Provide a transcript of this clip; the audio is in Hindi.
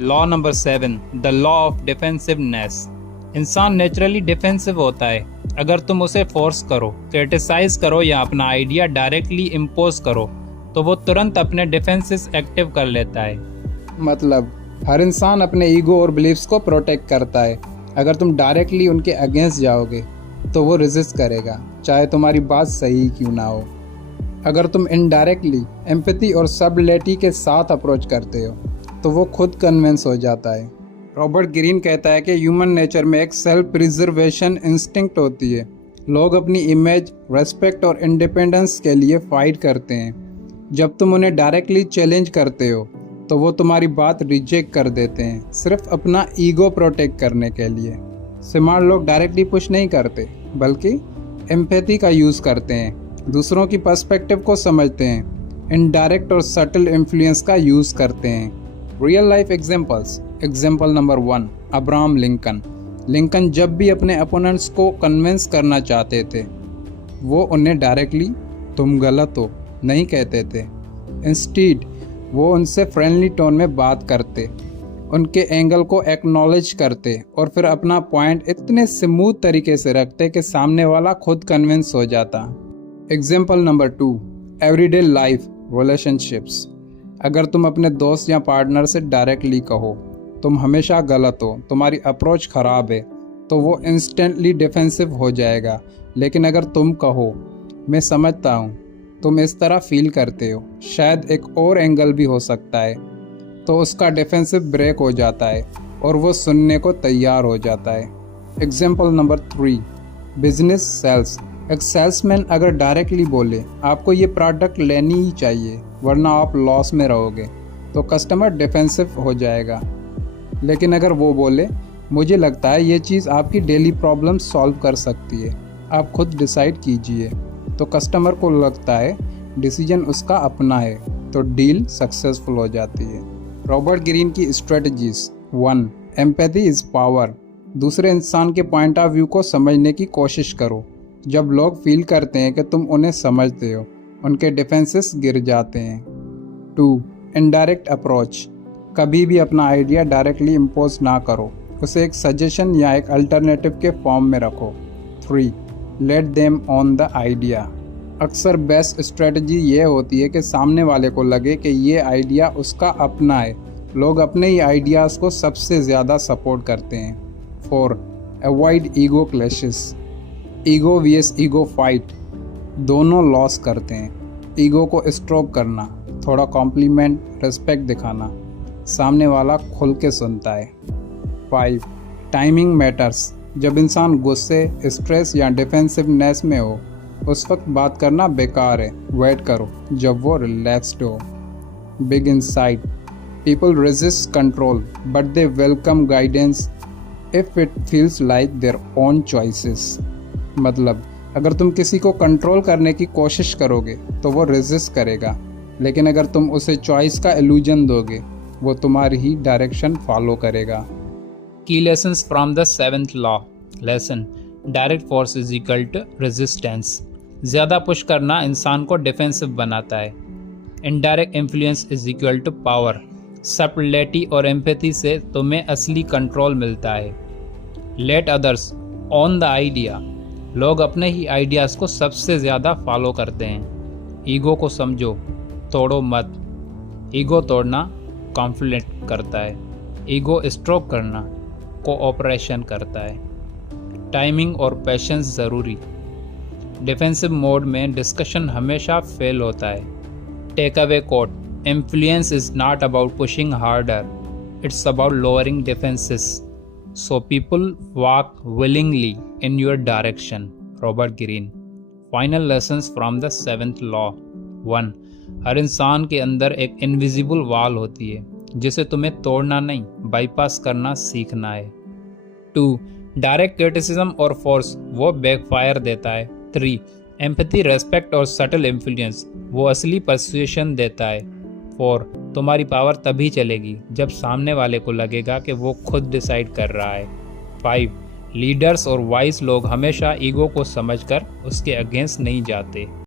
Law number 7, the law of defensiveness. इंसान नेचुरली डिफेंसिव होता है। अगर तुम उसे फोर्स करो, क्रिटिसाइज करो या अपना आइडिया डायरेक्टली इम्पोज करो तो वो तुरंत अपने डिफेंसेस एक्टिव कर लेता है। मतलब हर इंसान अपने ईगो और बिलीव्स को प्रोटेक्ट करता है। अगर तुम डायरेक्टली उनके अगेंस्ट जाओगे तो वो रेजिस्ट करेगा, चाहे तुम्हारी बात सही क्यों ना हो। अगर तुम इनडायरेक्टली एम्पैथी और सबलेटी के साथ अप्रोच करते हो तो वो खुद कन्विंस हो जाता है। रॉबर्ट ग्रीन कहता है कि ह्यूमन नेचर में एक सेल्फ प्रिजर्वेशन इंस्टिंक्ट होती है। लोग अपनी इमेज, रेस्पेक्ट और इंडिपेंडेंस के लिए फाइट करते हैं। जब तुम उन्हें डायरेक्टली चैलेंज करते हो तो वो तुम्हारी बात रिजेक्ट कर देते हैं, सिर्फ अपना ईगो प्रोटेक्ट करने के लिए। स्मार्ट लोग डायरेक्टली पुश नहीं करते, बल्कि एम्पैथी का यूज़ करते हैं, दूसरों की पर्सपेक्टिव को समझते हैं, इनडायरेक्ट और सटल इन्फ्लुएंस का यूज़ करते हैं। Real life examples. Example number 1, Abraham Lincoln. Lincoln जब भी अपने अपोनेंट्स को कन्विंस करना चाहते थे, वो उन्हें डायरेक्टली तुम गलत हो नहीं कहते थे। इंस्टीड वो उनसे फ्रेंडली टोन में बात करते, उनके एंगल को एक्नॉलेज करते और फिर अपना पॉइंट इतने स्मूथ तरीके से रखते कि सामने वाला खुद कन्विंस हो जाता। Example number 2, everyday life relationships. अगर तुम अपने दोस्त या पार्टनर से डायरेक्टली कहो तुम हमेशा गलत हो, तुम्हारी अप्रोच ख़राब है, तो वो इंस्टेंटली डिफेंसिव हो जाएगा। लेकिन अगर तुम कहो मैं समझता हूँ तुम इस तरह फील करते हो, शायद एक और एंगल भी हो सकता है, तो उसका डिफेंसिव ब्रेक हो जाता है और वो सुनने को तैयार हो जाता है। Example number 3, business sales. एक सेल्समैन अगर डायरेक्टली बोले आपको ये प्रोडक्ट लेनी ही चाहिए वरना आप लॉस में रहोगे, तो कस्टमर डिफेंसिव हो जाएगा। लेकिन अगर वो बोले मुझे लगता है ये चीज़ आपकी डेली प्रॉब्लम सॉल्व कर सकती है, आप खुद डिसाइड कीजिए, तो कस्टमर को लगता है डिसीजन उसका अपना है, तो डील सक्सेसफुल हो जाती है। रॉबर्ट ग्रीन की स्ट्रेटजीज। 1, empathy is power. दूसरे इंसान के पॉइंट ऑफ व्यू को समझने की कोशिश करो। जब लोग फील करते हैं कि तुम उन्हें समझते हो, उनके डिफेंसेस गिर जाते हैं। 2, इनडायरेक्ट अप्रोच। कभी भी अपना आइडिया डायरेक्टली इम्पोज ना करो, उसे एक सजेशन या एक अल्टरनेटिव के फॉर्म में रखो। 3, let them on the idea. अक्सर बेस्ट स्ट्रेटजी ये होती है कि सामने वाले को लगे कि ये आइडिया उसका अपना है। लोग अपने ही आइडियाज़ को सबसे ज़्यादा सपोर्ट करते हैं। 4, avoid ego clashes. Ego VS ego fight दोनों लॉस करते हैं। ईगो को स्ट्रोक करना, थोड़ा कॉम्प्लीमेंट, रिस्पेक्ट दिखाना, सामने वाला खुल के सुनता है। 5, टाइमिंग मैटर्स। जब इंसान गुस्से, स्ट्रेस या डिफेंसिवनेस में हो उस वक्त बात करना बेकार है, वेट करो जब वो रिलैक्स्ड हो। Big insight. People resist control but they welcome guidance if it feels like their own choices. मतलब अगर तुम किसी को कंट्रोल करने की कोशिश करोगे तो वो रेजिस्ट करेगा, लेकिन अगर तुम उसे चॉइस का इल्यूजन दोगे वो तुम्हारी ही डायरेक्शन फॉलो करेगा। Key lessons from the 7th law. Lesson, direct force is equal to resistance. ज़्यादा पुश करना इंसान को डिफेंसिव बनाता है। Indirect influence is equal to power. Subtlety और एम्पैथी से तुम्हें असली कंट्रोल मिलता है। Let others on the idea. लोग अपने ही आइडियाज़ को सबसे ज़्यादा फॉलो करते हैं। ईगो को समझो, तोड़ो मत। ईगो तोड़ना कॉन्फ्लिक्ट करता है, ईगो स्ट्रोक करना कोऑपरेशन करता है। टाइमिंग और पेशेंस ज़रूरी। डिफेंसिव मोड में डिस्कशन हमेशा फेल होता है। Take away quote, influence is not about pushing harder, it's about lowering defences, so people walk willingly in your direction. Robert Greene. Final lessons from the 7th law. 1, हर इंसान के अंदर एक इनविजिबल वॉल होती है जिसे तुम्हें तोड़ना नहीं, बाईपास करना सीखना है। 2, डायरेक्ट क्रिटिसिज्म और फोर्स वो बैकफायर देता है। 3, एम्पैथी, रेस्पेक्ट और सटल इन्फ्लुएंस वो असली पर्सुएशन देता है। 4, तुम्हारी पावर तभी चलेगी जब सामने वाले को लगेगा कि वो खुद डिसाइड कर रहा है। 5, लीडर्स और वाइज लोग हमेशा ईगो को समझकर उसके अगेंस्ट नहीं जाते।